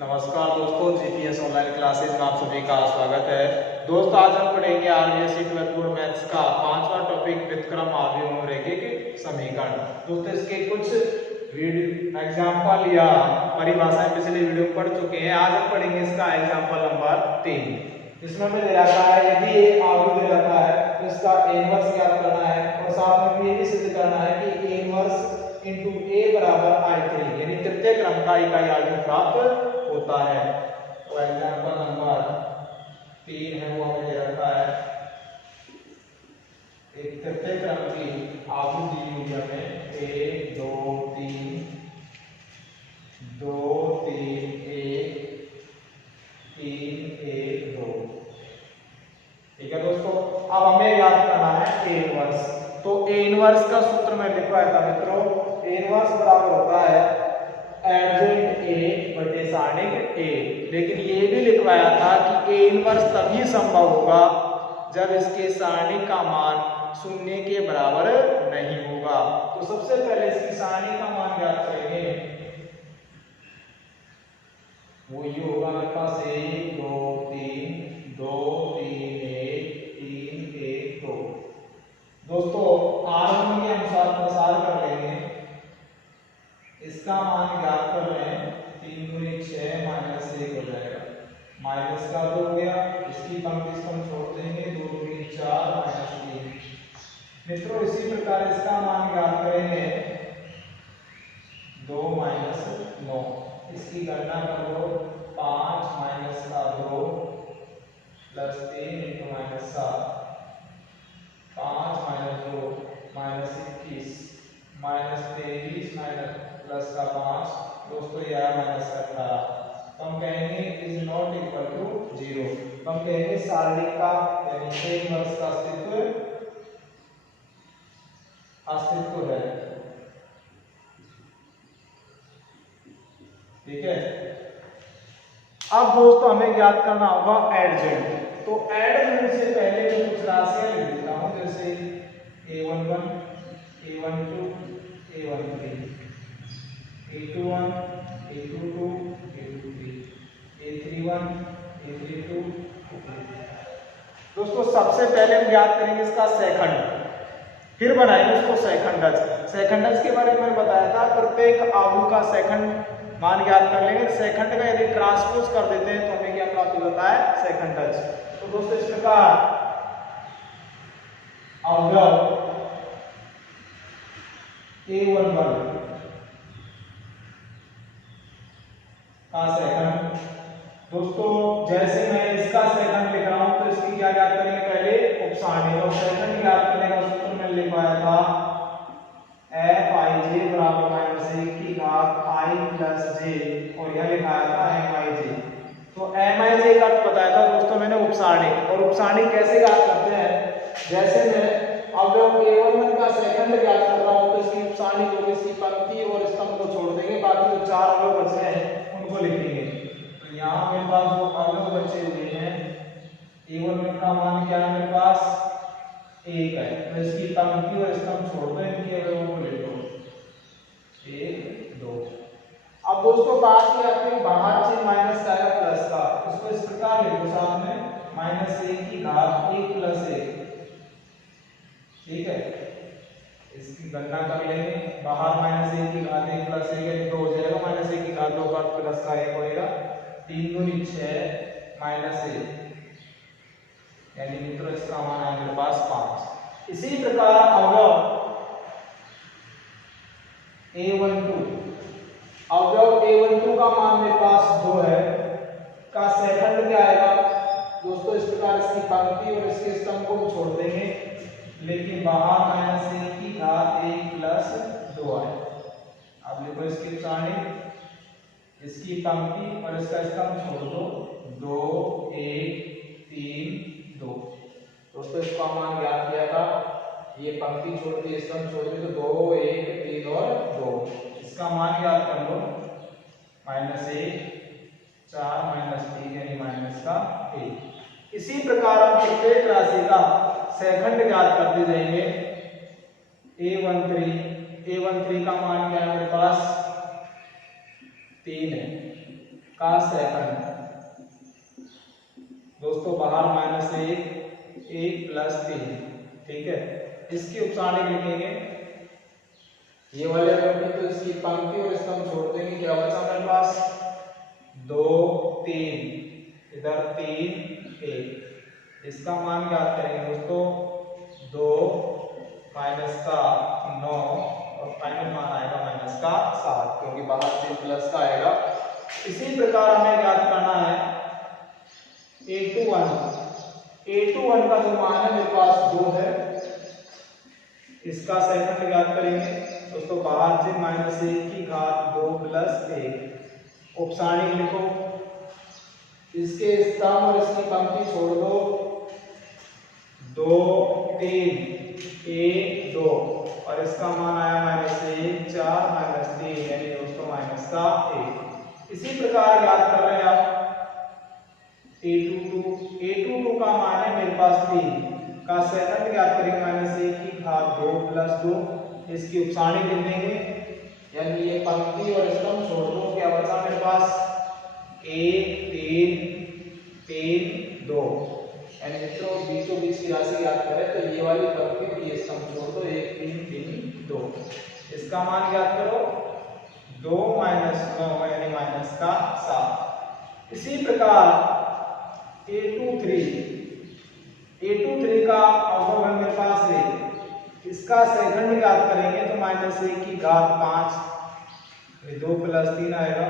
नमस्कार दोस्तों, GPS online classes में आप सभी का स्वागत है। दोस्तों, आज हम पढ़ेंगे आरबीएससी 12th बोर्ड मैथ्स का 5वां टॉपिक व्युत्क्रम आव्यूहों रेखिक समीकरण। दोस्तों, इसके कुछ एग्जाम्पल या परिभाषाएं पिछले वीडियो में पढ़ चुके हैं। आज हम पढ़ेंगे इसका एग्जाम्पल नंबर 3। इसमें हमें दे रखा है यदि एक आव्यूह दे रखा है तो इसका इनवर्स ज्ञात करना है और साथ में ये भी सिद्ध करना है कि इनवर्स इंटू ए बराबर I3 यानी तृतीय क्रम का इकाई आव्यूह प्राप्त होता है। तो एग्जाम्पल नंबर 3 है वो हमें दे रखा है। एक तृतीय क्रम की आव्यूह दी हुई है हमें 1 2 3 2 3 1 3 1 2। ठीक है दोस्तों, अब हमें याद करना है ए इनवर्स। तो ए इनवर्स का सूत्र मैं लिखवाया था मित्रों, ए इनवर्स बराबर होता है एडजेंट ए बटे सारणिक ए। लेकिन ये भी लिखवाया था कि ए इनवर्स तभी संभव होगा जब इसके सारणिक का मान शून्य के बराबर नहीं होगा। तो सबसे पहले इसकी सारणिक का मान ज्ञात करेंगे, वो ये होगा मेरे पास 1 2 3 2 3 1 3 1 2। दोस्तों, आरंभ के अनुसार प्रसार कर लेंगे, इसका मान ज्ञात कर रहे हैं 3 दूनी 6 माइनस 1 हो जाएगा, माइनस का 2 हो गया, इसकी पंक्ति हम छोड़ देंगे 2 दूनी 4 माइनस 3। मित्रों, इसी प्रकार इसका मान ज्ञात करेंगे 2 माइनस 9, इसकी गणना कर लो 5 माइनस का 2 plus 3 into minus 7, 5 minus 2 minus 21 minus 23 minus plus का 5। दोस्तों, यह माइनस का 18। तो हम कहेंगे इज नॉट इक्वल टू 0। हम कहेंगे सारणिक का यानी ए इनवर्स का अस्तित्व है। ठीक है। अब दोस्तों हमें ज्ञात करना होगा एडजेंट। तो एडजेंट से पहले मैं कुछ राशियां लिख देता हूं, जैसे a11 a12 a13 a21 a22 a23 a31 a32 a33। दोस्तों, सबसे पहले हम ज्ञात करेंगे इसका सेकंड, फिर बनाएंगे उसको सेकंडज। सेकंडज के बारे में मैंने बताया था, प्रत्येक आव्यूह का सेकंड मान ज्ञात कर लेंगे। सेकंड का यदि ट्रांसपोज कर देते हैं तो हमें क्या प्राप्त होता है, सेकंडज। तो दोस्तों, इस प्रकार अवयव a11 का सेकंड, दोस्तों जैसे मैं इसका सेकंड लिख रहा हूं तो इसकी क्या ज्ञात करेंगे, पहले उपसारणिक और सेकंड ज्ञात करने का सूत्र मैंने लिखवाया था Fij बराबर -1 की घात i प्लस j, और यह लिखाया था Mij। तो Mij का अर्थ बताया था दोस्तों मैंने उपसारणिक, और उपसारणिक कैसे ज्ञात करते हैं, जैसे मैं अवयव a11 का सेकंड ज्ञात कर रहा हूं तो इसकी उपसारणिक होगी, इसकी पंक्ति और स्तंभ को छोड़ देंगे, बाकी जो 4 अवयव बचे हैं उनको लिखेंगे। तो यहाँ मेरे पास जो अवयव बचे हुए हैं a11 का मान क्या है, मेरे पास 1 है, तो इसकी पंक्ति और स्तंभ छोड़ दो, इनके अवयवों को ले लो 1 2। अब दोस्तों बात की आती है बाहर से माइनस का है प्लस का, उसको इस प्रकार लिखो सामने -1 की घात 1 प्लस 1। ठीक है, इसकी गणना कर लेंगे, बाहर -1 की घात 1 प्लस 1 2 हो जाएगा, -1 की घात 2 का प्लस का 1 होएगा, 3 दूनी 6 माइनस 1, यानी मित्रों इसका मान है मेरे पास 5। इसी प्रकार अवयव a12 का मान मेरे पास 2 है, का सेकंड क्या आएगा दोस्तों, इस प्रकार इसकी पंक्ति और इसके स्तंभ को छोड़ देंगे, लेकिन बाहर -1 की घात 1 प्लस 2 आए। अब लिखो इसकी सारणिक, इसकी पंक्ति और इसका स्तंभ छोड़ दो 2 1 3 2। दोस्तों, इसका मान ज्ञात किया था, ये पंक्ति छोड़ दी स्तंभ छोड़ दी तो 2 1 3 और 2। इसका मान ज्ञात कर लो -1 4 -3 यानी माइनस का 1। इसी प्रकार हम प्रत्येक राशि का सेकंड ज्ञात करते जाएंगे। a13 का मान क्या है मेरे पास 3 है, का सेकंड। दोस्तों बाहर -1 प्लस 3, ठीक है। इसकी उपसारणिक लिखेंगे ये वाले अवयव तो इसकी पंक्ति और इसका हम छोड़ देंगे, क्या बचा हमारे पास 2 3, इधर 3 1। इसका मान ज्ञात करेंगे दोस्तों 2 माइनस का 9 और फाइनल मान आएगा -7, क्योंकि बाहर से प्लस का आएगा। इसी प्रकार हमें ज्ञात करना है A21 का जो मान है मेरे पास 2 है, इसका सेकंड ज्ञात करेंगे दोस्तों बाहर से -1 की घात 2 प्लस 1। उपसारणिक लिखो, इसके स्तंभ और इसकी पंक्ति छोड़ दो, 2 3 1 2 और इसका मान आया -1 4 -3 यानी दोस्तों -1। इसी प्रकार याद कर रहे हैं आप A22 का मान है मेरे पास 3 का सेकंड ज्ञात करेंगे -1 की घात 2 प्लस 2। इसकी उपसारणिक लिख देंगे, यानी ये पंक्ति और स्तंभ छोड़ दो, क्या बचा मेरे पास 1 3 3 2। यानी मित्रों बीचों बीच की राशि याद करें तो ये वाली पंक्ति और ये स्तंभ छोड़ दो, 1 3 3 2। इसका मान ज्ञात करो 2 - 9 यानी -7। इसी प्रकार A23 का अवयव है मेरे पास 1, इसका सेकंड ज्ञात करेंगे तो -1 की घात 5, 2 प्लस 3 आएगा।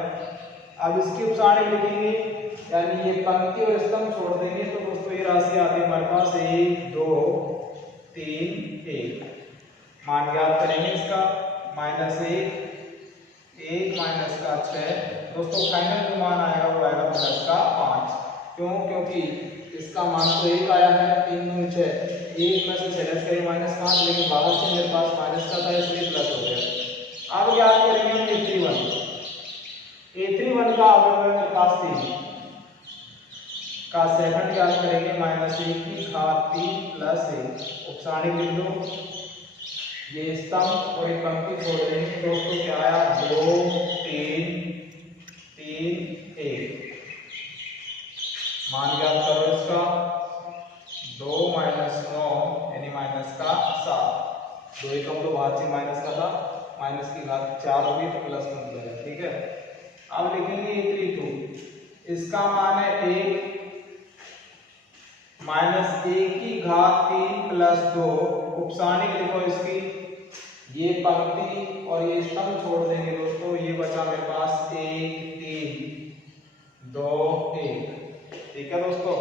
अब इसकी उपसारणिक लिखेंगे, यानी ये पंक्ति और स्तंभ छोड़ देंगे तो दोस्तों ये राशि आती है हमारे पास 1 2 3 1। मान ज्ञात करेंगे इसका -1 1 का 6। दोस्तों फाइनल जो मान आएगा वो आएगा +5। क्यों? क्योंकि इसका मान तो 1 आया है, 3 2 6, 1 में से 6 करें -5, लेकिन बाहर से मेरे पास माइनस का था इसलिए प्लस हो गया। अब याद करेंगे हम A31 का अवयव है मेरे पास 3 का सेकंड याद करेंगे -1 की घात 3 प्लस 1। उपसारणिक लिख दो, ये स्तंभ और एक पंक्ति छोड़ देंगे दोस्तों, क्या आया 2 3 3 1। मान ज्ञात करो इसका 2 - 9 यानी -7। 2 एकम तो बाहर से माइनस का था, माइनस की घात 4 होगी तो प्लस में हो जाएगा, ठीक है। अब लिखेंगे A32, इसका मान है 1 -1 की घात 3 प्लस 2। उपसारणिक लिखो इसकी, ये पंक्ति और ये स्तंभ छोड़ देंगे दोस्तों, ये बचा मेरे पास 1 3 2 1, ठीक है दोस्तों।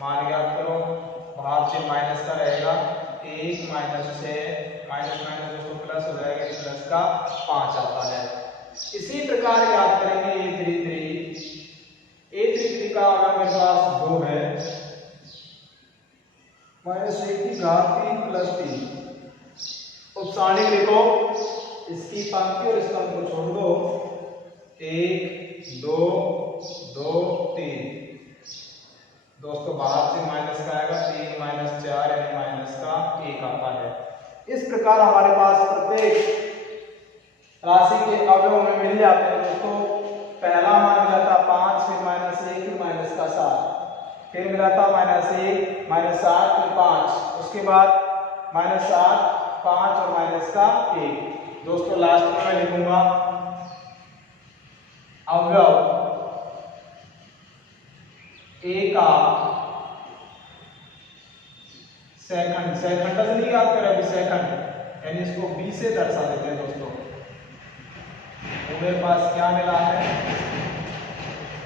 मान ज्ञात करो, बाहर से माइनस का रहेगा 1 - 6 माइनस दोस्तों प्लस हो जाएगा, प्लस का 5 आता है। इसी प्रकार याद करेंगे A33 का अगर मेरे पास 2 है, -1 की घात 3 प्लस 3। उपसारणिक लिखो, इसकी पंक्ति और स्तंभ को छोड़ दो, 1 2 2 3। दोस्तों बाहर से माइनस का आएगा 3 - 4 यानी -1 आता है। इस प्रकार हमारे पास प्रत्येक राशि के अवयव में मिल जाते हैं दोस्तों। पहला मान मिला था 5, फिर -1, फिर -7, फिर मिला था -1 -7 फिर 5, उसके बाद -7 5 और -1। दोस्तों लास्ट में मैं लिखूंगा अवयव A का सेकंड नहीं याद करें अभी, सेकंड यानी इसको B से दर्शा देते हैं दोस्तों। तो मेरे पास क्या मिला है,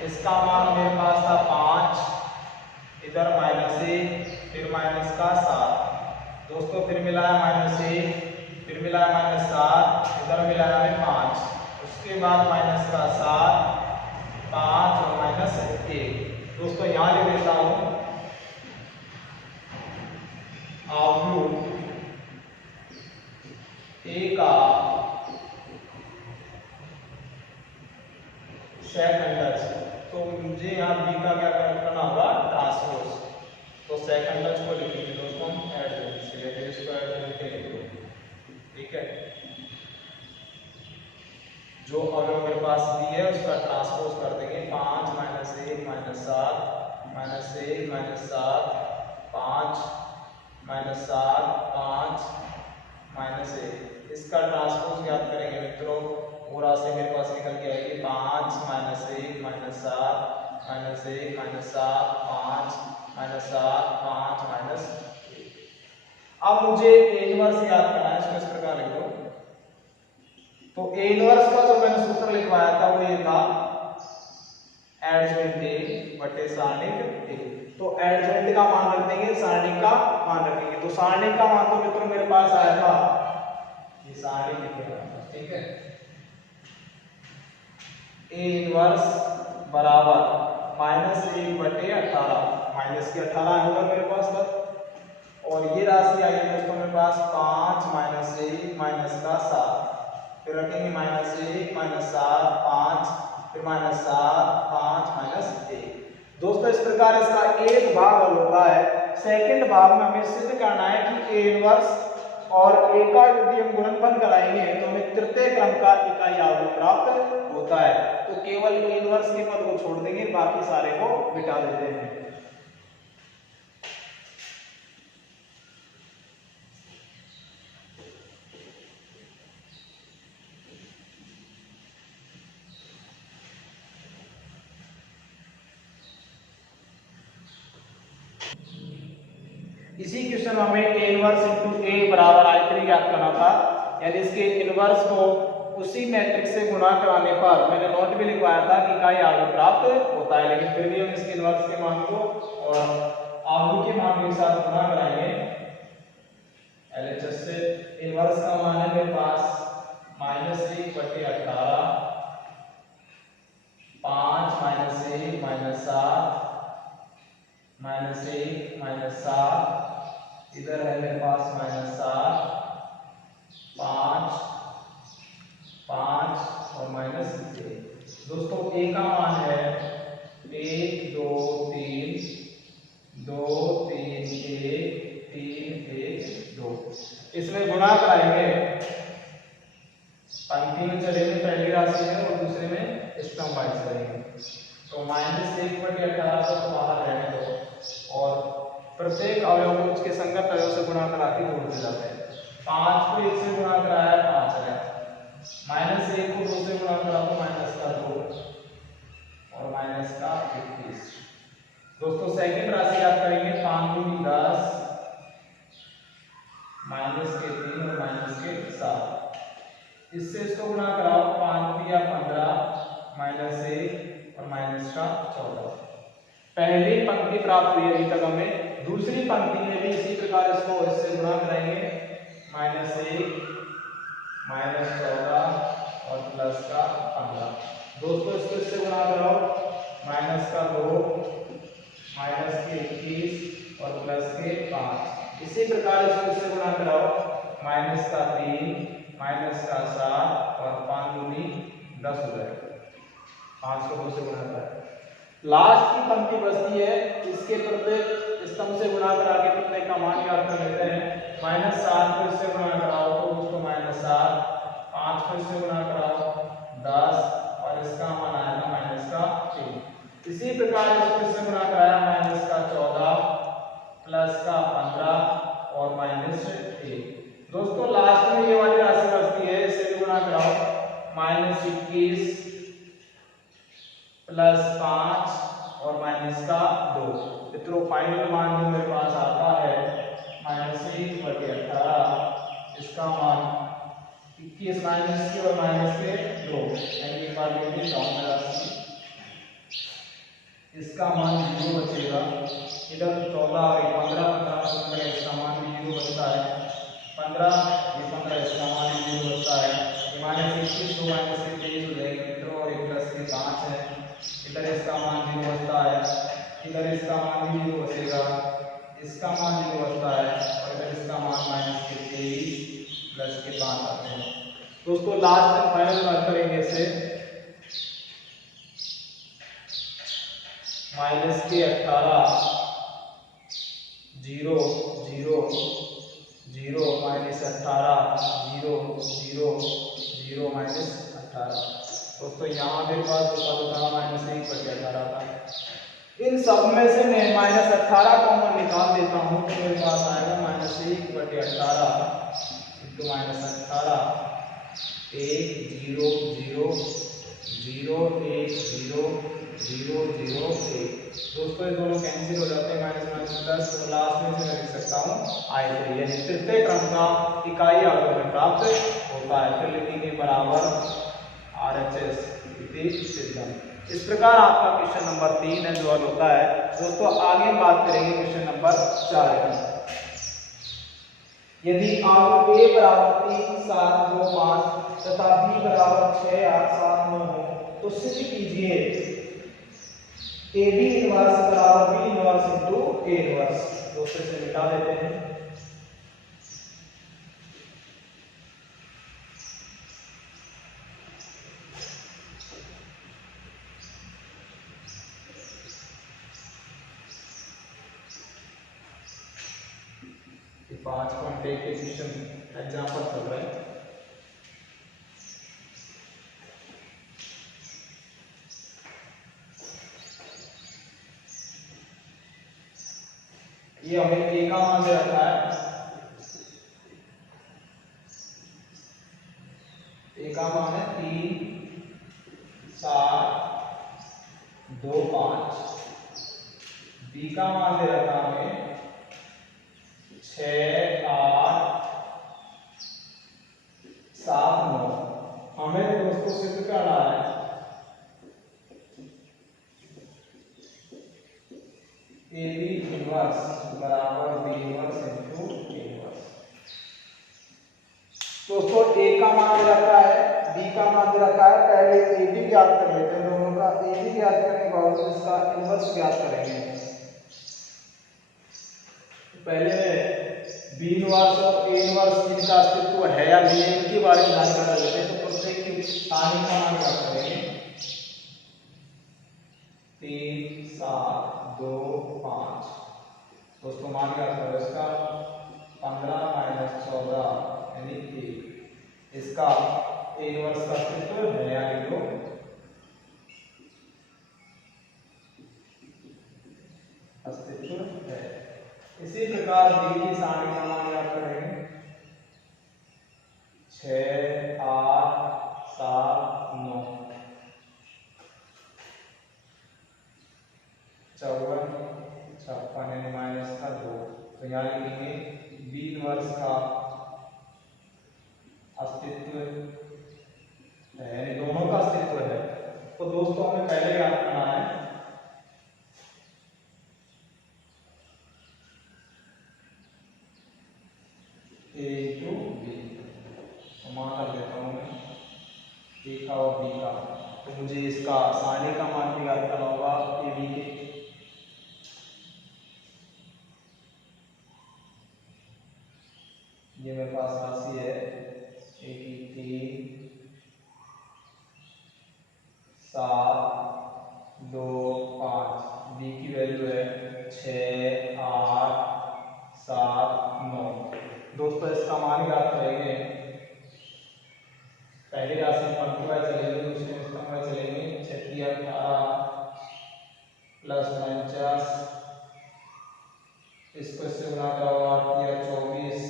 इसका मान मेरे पास था 5, इधर -1 फिर -7 दोस्तों, फिर मिला है -1 फिर मिला है -7, इधर मिला है 5, उसके बाद -7 5 और -1। दोस्तों यहाँ ले लेता हूँ अवयव A का सेकंड, तो मुझे यहाँ B का क्या करना होगा, ट्रांसपोज। तो सेकंड को लिखेंगे दोस्तों हम एडजेंट, इसको एडजेंट लिखेंगे, ठीक है। जो अवयव मेरे पास B है उसका ट्रांसपोज कर देंगे 5 -7 -1 -7 5 -7 5 -1। इसका ट्रांसपोज याद करेंगे मित्रों, वो राशि मेरे पास निकल के आएगी 5 -1 -7 -1 -7 5 -7 5 -1। अब मुझे ए इनवर्स याद करना है, इसको इस प्रकार लिख लो। तो ए इनवर्स का जो मैंने सूत्र लिखवाया था वो ये था एडजॉइंट ए बटे सारणिक ए। तो एडजॉइंट का मान रख देंगे, सारणिक का मान रखेंगे। तो सारणिक का मान तो मित्रों मेरे पास आया था, ये सारणिक लिखेगा, ठीक है। ए इनवर्स बराबर -1 बटे 18, माइनस के 18 होगा मेरे पास तक। और ये राशि आई है दोस्तों मेरे पास 5 -1 -7, फिर रखेंगे -1 -7 5, फिर -7 5 -1। दोस्तों इस प्रकार इसका एक भाग हल होता है। सेकंड भाग में हमें सिद्ध करना है कि ए इनवर्स और ए का यदि हम गुणनफल कराएंगे तो हमें तृतीय क्रम का इकाई आव्यूह प्राप्त होता है। तो केवल ए इनवर्स के पद को छोड़ देंगे, बाकी सारे को मिटा देते हैं। इसी क्वेश्चन में हमें a इनवर्स इनटू a बराबर I3 ज्ञात करना था, यानी इसके इनवर्स को उसी मैट्रिक्स से गुणा कराने पर मैंने नोट भी लिखवाया था कि इकाई आव्यूह प्राप्त होता है, लेकिन फिर भी हम इसके इनवर्स के मान को और आव्यूह के मान के साथ गुणा कराएंगे। LHS से इनवर्स का मान है मेरे पास -1 बटे 18 5 -1 -7 -1 -7, इधर है मेरे पास -7 5 5 और -1। दोस्तों a का मान है 1 2 3 2 3 1 3 1 2। इसमें गुणा कराएंगे, पंक्ति में चलेंगे, पहली राशि में और दूसरे में स्तंभ वाइज करेंगे। तो -1 बटे 18 को बाहर रहने दो और प्रत्येक अवयव को उसके संगत अवयव से गुणा करा के जोड़ते जाते हैं। 5 को 1 से गुणा कराया 5 आया, -1 को 2 से गुणा करा तो -2 और -21। दोस्तों सेकंड राशि याद करेंगे, 5 दूनी 10 -3 और -7। इससे इसको गुणा कराओ, 5 दिया 15 -1 और -14। पहली पंक्ति प्राप्त हुई अभी तक हमें। दूसरी पंक्ति में भी इसी प्रकार इसको इससे गुणा कराएंगे, -1 -14 और +15। दोस्तों इसको इससे गुणा कराओ, -2 -21 और +5। इसी प्रकार इसको इससे गुणा कराओ, -3 -7 और 5 दूनी 10 हो जाएगा। 5 को 2 से गुणा करें। लास्ट की पंक्ति बचती है, इसके प्रत्येक स्तंभ से गुणा करा के प्रत्येक का मान याद कर लेते हैं। -7 को इससे गुणा कराओ तो उसको -7, 5 को इससे गुणा कराओ 10 और इसका मान आएगा -3। इसी प्रकार इसको इससे गुणा कराया, -14 +15 और -1। दोस्तों लास्ट में ये वाली राशि बचती है, इससे भी गुणा कराओ, -21 +5 और -2। मित्रों फाइनल मान जो मेरे पास आता है -1 बटे 18, इसका मान 21 -के और -2, यानी एक बार लिख देता हूं राशि, इसका मान 0 बचेगा। इधर 14 और 15 इसका मान भी 0 बचता है, 15 इसका मान भी 0 बचता है। -21 2 -23 हो जाएगी मित्रों, और 1 + 5 है। इधर इसका मान 0 बचता है, इधर इसका मान भी 0 बचेगा, इसका मान 0 बचता है और इधर इसका मान -23 +5 आते हैं। दोस्तों लास्ट एंड फाइनल बात करेंगे इसे, -18 0 0 0 -18 0 0 0 -18। दोस्तों यहाँ मेरे पास -1 बटे 18 था। इन सब में से मैं -18 कॉमन निकाल देता हूँ तो मेरे पास आएगा -1/18 इंटू -18 1 0 0 0 1 0 0 0 1। दोस्तों ये दोनों कैंसिल हो जाते हैं, माइनस माइनस प्लस, तो लास्ट में से मैं लिख सकता हूँ I3, यानी तृतीय क्रम का इकाई आगमन प्राप्त होता है। फिर लिखेंगे बराबर RHS इति सिद्धम। इस प्रकार आपका क्वेश्चन नंबर 3 है जो हल होता है। दोस्तों आगे हम बात करेंगे क्वेश्चन नंबर 4 की। यदि आलू A बराबर 3 7 2 5 तथा B बराबर 6 8 7 9 हो तो सिद्ध कीजिए AB इनवर्स बराबर B inverse into A inverse. दोस्तों से मिटा देते हैं। ये 5.1 के क्वेश्चन एग्जांपल चल रहे हैं। ये हमें A का मान दे रखा है, A का मान है 3 7 2 5, B का मान दे रखा हमें 6 8 7 9। हमें दोस्तों सिद्ध करना है AB इनवर्स बराबर B inverse into A inverse. दोस्तों A का मान दे रखा है, B का मान दे रखा है। पहले AB ज्ञात कर लेते हैं, दोनों का AB ज्ञात करने के बाद इसका इनवर्स ज्ञात करेंगे। पहले B इनवर्स और A इनवर्स इनका अस्तित्व है या नहीं है इनके बारे में जानकारी लेते हैं। तो प्रत्येक की सारणी का मान ज्ञात करेंगे। 3 7 2 5। दोस्तों मान ज्ञात करो इसका 15 - 14 यानी 1। इसका A इनवर्स का अस्तित्व है या नहीं, तो अस्तित्व है। इसी प्रकार B की सारणी का मान ज्ञात करेंगे। 6 8 7 9 54 56 यानी माइनस का 2। तो यहाँ लिखेंगे B इनवर्स का अस्तित्व है, यानी दोनों का अस्तित्व है। तो दोस्तों हमें पहले याद करना है A इंटू B। तो मान कर देता हूँ मैं A का और B का। तो मुझे इसका सारणी का मान भी याद करना होगा AB के। ये मेरे पास राशि है A की 3 7 2 5, B की वैल्यू है 6 8 7 9। दोस्तों इसका मान याद करेंगे। पहली राशि पंक्ति वाइज चलेंगे, दूसरे में स्तंभ वाइज चलेंगे। 6 18 प्लस 49, इसको इससे गुणा करो 8 24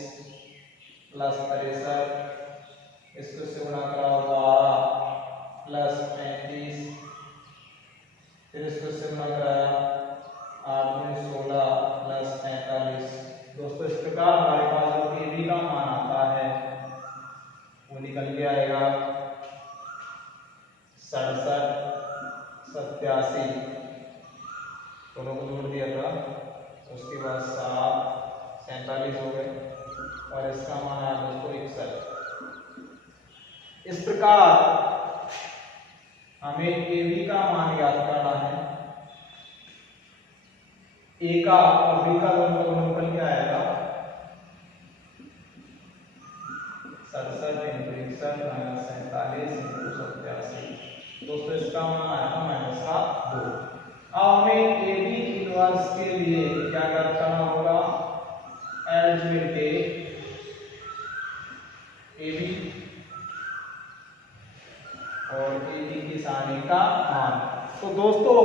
प्लस 63, इसको इससे गुणा करो 12 प्लस 35, फिर इसको इससे गुणा कराया 8 दूनी 16 प्लस 45। दोस्तों इस प्रकार हमारे पास जो AB का मान आता है वो निकल के आएगा 67 87। दोनों को जोड़ दिया था, उसके बाद 7 47 हो गए और इसका मान आया दोस्तों 61। इस प्रकार हमें AB का मान याद करना है। A का और B का दोनों निकल के आएगा 67 इंटू 61 माइनस 47 इंटू 87। दोस्तों इसका मान आया था माइनस का 2। अब हमें AB इनवर्स के लिए क्या याद करना होगा? एलजेब्रिक AB और AB की सारणी का मान। तो दोस्तों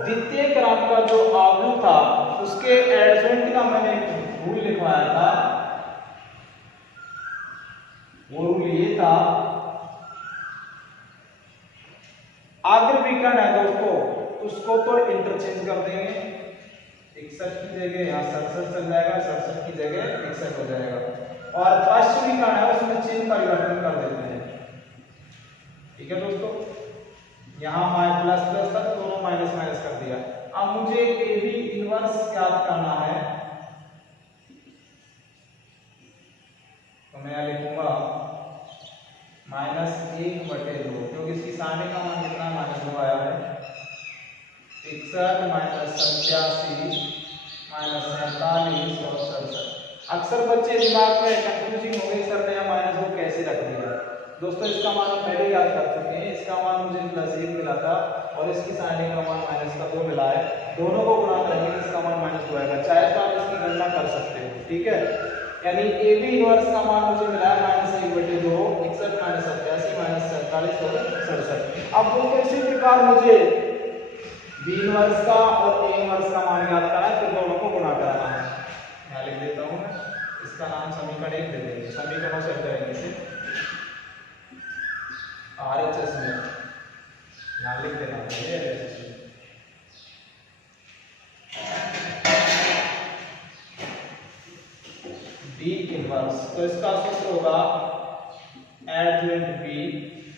द्वितीय क्रम का जो अवयव था उसके एडजॉइंट का मैंने रूल लिखवाया था, वो रूल ये था, अग्र विकर्ण है दोस्तों उसको तो इंटरचेंज कर देंगे, 61 की जगह यहाँ 67 चल जाएगा, 67 की जगह 61 हो जाएगा, और पश्च विकर्ण है उसमें चिन्ह परिवर्तन कर देते हैं। ठीक है दोस्तों, यहाँ प्लस प्लस तक दोनों माइनस माइनस कर दिया। अब मुझे ए बी इनवर्स याद करना है, तो मैं लिखूंगा -1/2, क्योंकि इसकी सारणी का मान कितना -2 आया है, 61 -87 -47 और 67। अक्सर बच्चे दिमाग में कंफ्यूजिंग हो गई, सर ने -2 कैसे रख दिया। दोस्तों इसका मान हम पहले याद कर चुके हैं, इसका मान मुझे +1 मिला था और इसकी सारणी का मान -2 मिला है, दोनों को गुणा करेंगे इसका मान -2 आएगा, चाहे तो आप इसकी गणना कर सकते हो। ठीक है, यानी ए बी इनवर्स का मान मुझे मिला है -1/2, 61 -87 -47 और 67। अब दोस्तों इसी प्रकार मुझे बी इनवर्स का और ए इनवर्स का मान याद करना है, तो दोनों को गुणा कराना है। यहाँ लिख देता हूँ मैं, इसका नाम समीकरण 1 दे देंगे, समीकरणों से करेंगे इसे RHS में, यहाँ लिख देना चाहिए RHS में। बी इनवर्स, तो इसका सूत्र होगा एडजॉइंट बी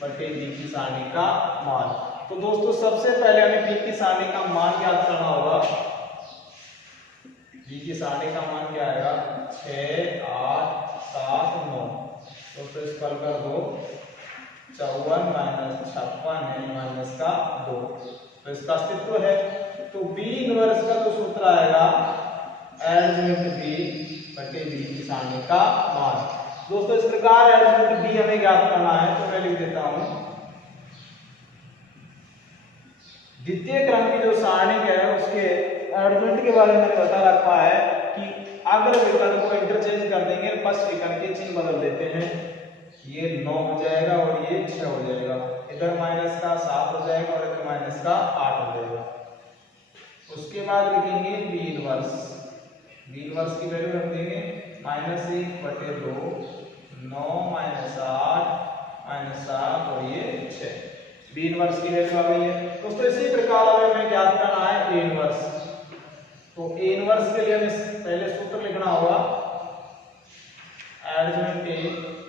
बटे बी की सारणी का मान। तो दोस्तों सबसे पहले हमें बी की सारणी का मान याद करना होगा। बी की सारणी का मान क्या आएगा, 6 8 7 9, तो फिर इसका हल कर दो, 54 -56 है -2, तो इसका अस्तित्व है। तो बी इनवर्स का जो सूत्र आएगा एडजॉइंट बी बटे बी की सारणी का मान। दोस्तों इस प्रकार एडजॉइंट बी हमें ज्ञात करना है, तो मैं लिख देता हूं, द्वितीय क्रम की जो सारणी है उसके एडजॉइंट के बारे में मैंने बता रखा है कि अग्र विकर्ण को इंटरचेंज कर देंगे, पश्च विकर्ण के चिन्ह बदल देते हैं, ये 9 हो जाएगा और ये 6 हो जाएगा, इधर -7 हो जाएगा और इधर -8 हो जाएगा। उसके बाद लिखेंगे बी इनवर्स, बी इनवर्स की वैल्यू रख देंगे -1/2, 9 -8 -7 और ये 6, बी इनवर्स की वैल्यू आ गई है। दोस्तों इसी प्रकार हमें ज्ञात करना है ए इनवर्स, तो ए इनवर्स के लिए हमें पहले सूत्र लिखना होगा एडजॉइंट ए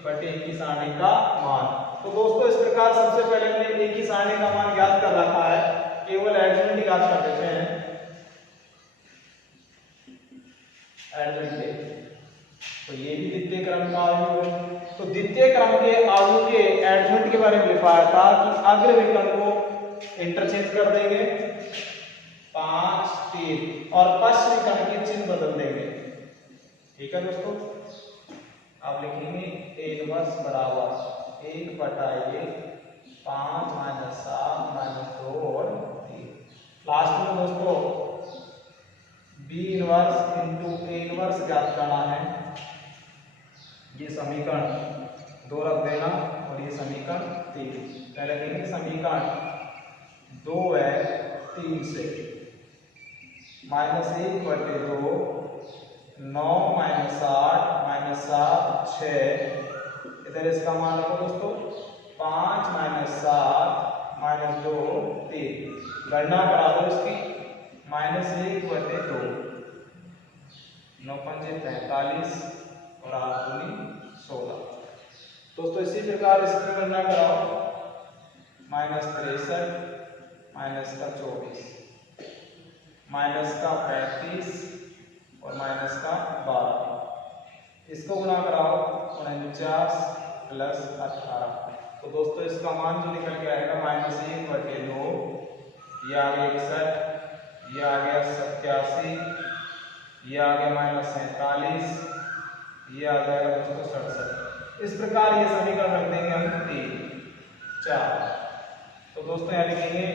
बटे ए की सारणी का मान। तो दोस्तों इस प्रकार सबसे पहले हमने ए की सारणी का मान ज्ञात कर रखा है, केवल एडजॉइंट ज्ञात कर देते हैं, एडजॉइंट ए, तो ये भी द्वितीय क्रम का अवयव है। तो द्वितीय क्रम के अवयव के एडजॉइंट के बारे में लिखवाया था कि अग्र विकर्ण को इंटरचेंज कर देंगे 5 3 और पश्च विकर्ण के चिन्ह बदल देंगे। ठीक है दोस्तों, अब लिखेंगे ए इनवर्स बराबर 1/1 5 -7 -2 और 3। लास्ट में दोस्तों B inverse into A inverse ज्ञात करना है, ये समीकरण 2 रख देना और ये समीकरण 3। पहले लिखेंगे समीकरण 2 है 3 से, -1/2 9 -8 -7 6, इधर इसका मान रखो दोस्तों 5 -7 -2 3, गणना करा दो इसकी, -1/2, 9 पंजे 45 और 8 दूनी 16। दोस्तों इसी प्रकार इसकी गणना कराओ, -63 -24 -35 और -12, इसको गुणा कराओ 49 + 18। तो दोस्तों इसका मान जो निकल के आएगा -1/2, ये आ गया 61, ये आ गया 87, ये आ गया -47, ये आ जाएगा दोस्तों 67। इस प्रकार ये समीकरण रख देंगे हम 3 4। तो दोस्तों यहाँ लिखेंगे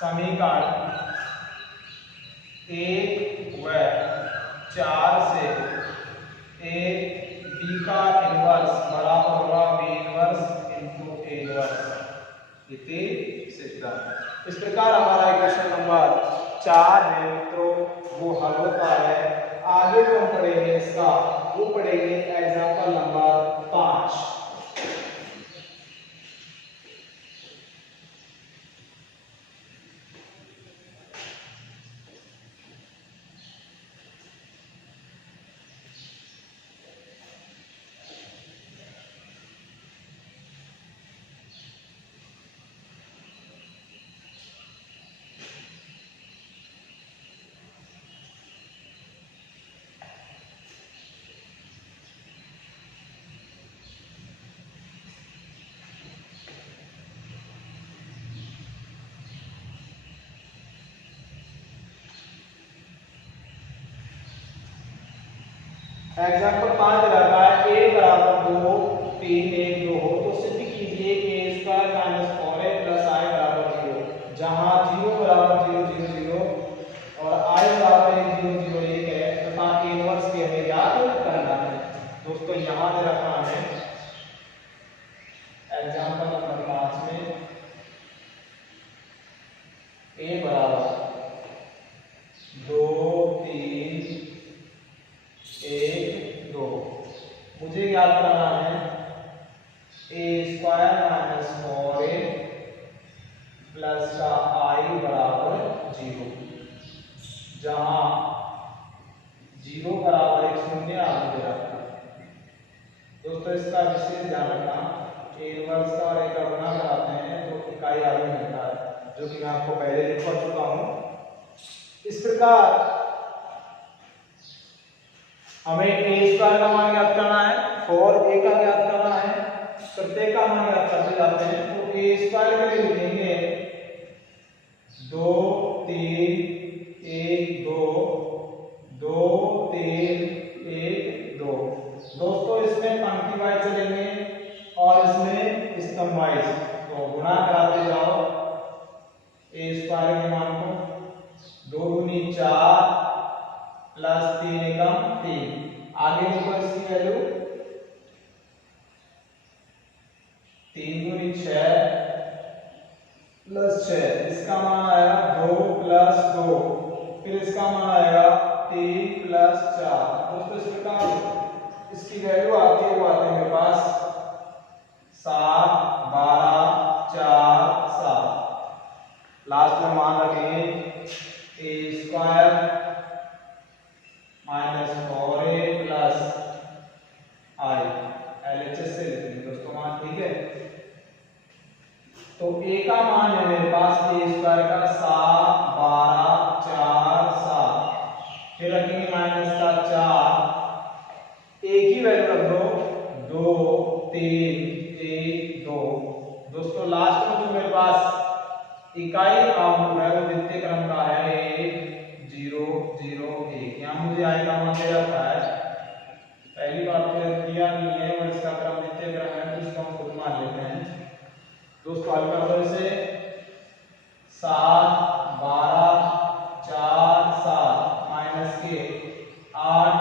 समीकरण 1 व 4 से ए बी का इनवर्स बराबर होगा B inverse into A inverse. इति सिद्धम। इस प्रकार हमारा क्वेश्चन नंबर 4 है मित्रों वो हल होता है। आगे जो हम पढ़ेंगे इसका वो पढ़ेंगे एग्जाम्पल नंबर 5। एग्जाम्पल 5 रहता है a बराबर 2 3 1 2 हो तो सिद्ध कीजिए कि a square minus 4a plus i बराबर 0, जहां 0 बराबर 0 0 0 और i बराबर 1 0 0 1 है तथा a इनवर्स की हमें ज्ञात करना है। दोस्तों यहां दे रखा है एग्जाम्पल नंबर 5 में a बराबर 2 3 1 2 मुझे याद करना है a square minus 4a plus का i बराबर 0, जहां 0 बराबर 1 शून्य आगे दे रखा है। दोस्तों इसका विशेष ध्यान रखना a इनवर्स का और a का गुणा कराते हैं तो इकाई आगे मिलता है, जो कि मैं आपको पहले लिख चुका हूं। इस प्रकार हमें a स्क्वायर का मान ज्ञात करना है और a का ज्ञात करना है, प्रत्येक का मान ज्ञात करते जाते हैं। तो a स्क्वायर के लिए लिखेंगे 2 3 1 2 2 3 1 2। दोस्तों इसमें पंक्ति वाइज चलेंगे और इसमें स्तंभ वाइज, तो गुणा कराते जाओ a स्क्वायर के मान को 2 दूनी 4 प्लस 3 एकम 3, आगे लिखो इसकी वैल्यू 3 दूनी 6 प्लस 6, इसका मान आएगा 2 प्लस 2, फिर इसका मान आएगा 3 प्लस 4। दोस्तों इस प्रकार इसकी वैल्यू आती है वो आते हैं मेरे पास 7 12 4 7। लास्ट में मान रखेंगे a square minus 4a plus i LHS से लिखेंगे दोस्तों मान, ठीक है। तो a का मान है मेरे पास a स्क्वायर का 7 12 4 7, फिर रखेंगे माइनस का 4, a की वैल्यू रख दो 2 3 1 2। दोस्तों लास्ट में जो मेरे पास इकाई अंक है वो द्वितीय क्रम का है 1 0 0 1, यहाँ मुझे i का मान दे रखा है, पहली बार तो दिया नहीं है और इसका क्रम द्वितीय क्रम है तो इसको हम खुद मान लेते हैं। दोस्तों हल कर दो इसे 7 12 4 7 माइनस के 8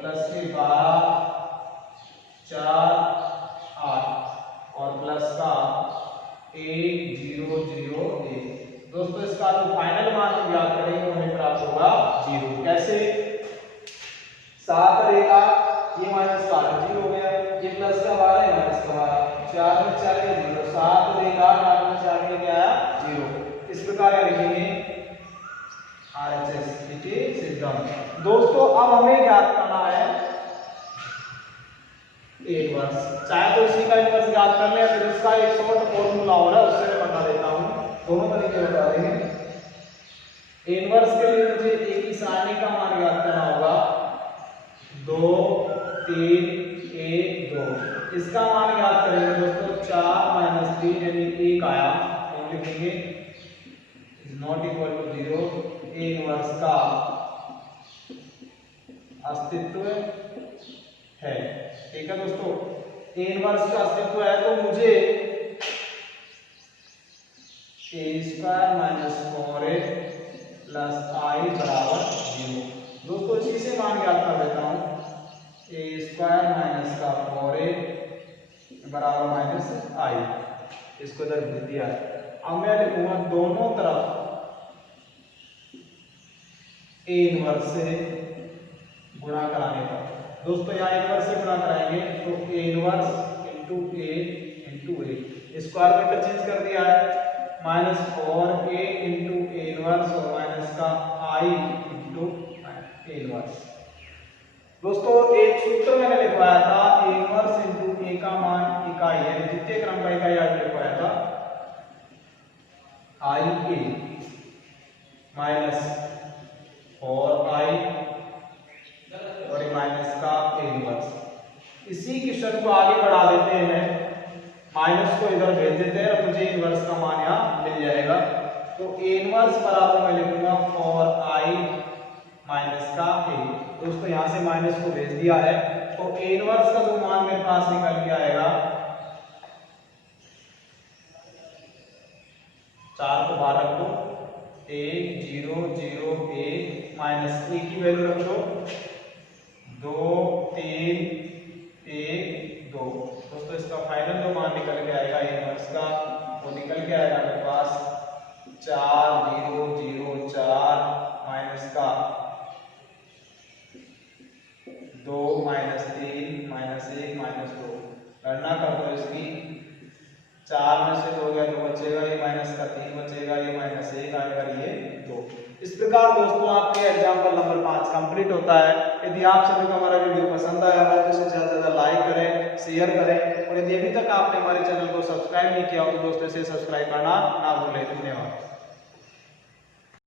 प्लस के 12 4 8 और प्लस का 1 0 0 1। दोस्तों इसका जो फाइनल मान हम याद करेंगे हमें प्राप्त होगा 0। कैसे? 7 रहेगा ये माइनस का 0 हो गया, ये प्लस का 12 माइनस का 12, 4 में 4 के 0, 7 रहेगा 8 में 4 के क्या आया 0। इस प्रकार लिखेंगे RHS इति सिद्धम। दोस्तों अब हमें याद करना है एक वर्ष, चाहे तो इसी का इनवर्स याद कर ले या फिर इसका एक शॉर्ट फॉर्मूला हो रहा है उससे मैं बता देता हूं, दोनों तरीके बता देंगे। इनवर्स के लिए मुझे एक ही सारणी का मान याद करना होगा 2 3 1 2। इसका मान याद करेंगे दोस्तों 4 - 3 यानी 1 आया, तो लिखेंगे is not equal to 0। A inverse का अस्तित्व है, ठीक है दोस्तों। ए इनवर्स का अस्तित्व है तो मुझे a square minus 4a plus i बराबर 0। दोस्तों इसी से मान ज्ञात कर देता हूं a स्क्वायर माइनस का 4a बराबर माइनस आई, इसको इधर भेज दिया। अब मैं लिखूंगा दोनों तरफ ए इनवर्स से गुणा कराने पर। दोस्तों यहाँ इनवर्स से गुणा कराएंगे तो A inverse into A, square में इंटरचेंज कर दिया है, minus 4a into A inverse और माइनस का आई इंटू ए इनवर्स। दोस्तों एक सूत्र मैंने लिखवाया था ए इनवर्स इंटू ए का मान इकाई है, द्वितीय क्रम का इकाई आज लिखवाया था आई ए माइनस 4i और माइनस का ए इनवर्स। इसी क्वेश्चन को आगे बढ़ा देते हैं, माइनस को इधर भेज देते हैं और मुझे इनवर्स का मान यहाँ मिल जाएगा। तो ए इनवर्स बराबर मैं लिखूंगा 4i माइनस का ए। दोस्तों यहाँ से माइनस को भेज दिया है तो ए इनवर्स का जो मान मेरे पास निकल के आएगा 4 को बाहर रख दो, 1 0 0 1 माइनस ए की वैल्यू रखो 2 3 1 2। दोस्तों इसका फाइनल जो मान निकल के आएगा ए इनवर्स का वो निकल के आएगा मेरे पास 4 0 0 4 माइनस का 2 माइनस 3 माइनस 1 माइनस 2। गणना कर दो इसकी, 4 में से 2 गया तो बचेगा, ये माइनस का 3 बचेगा, ये माइनस 1 आएगा, ये 2। इस प्रकार दोस्तों आपके एग्जाम्पल नंबर 5 कंप्लीट होता है। यदि आप सभी को हमारा वीडियो पसंद आया हो तो इसे ज़्यादा से ज़्यादा लाइक करें, शेयर करें और यदि अभी तक आपने हमारे चैनल को सब्सक्राइब नहीं किया हो तो दोस्तों इसे सब्सक्राइब करना ना भूलें। धन्यवाद।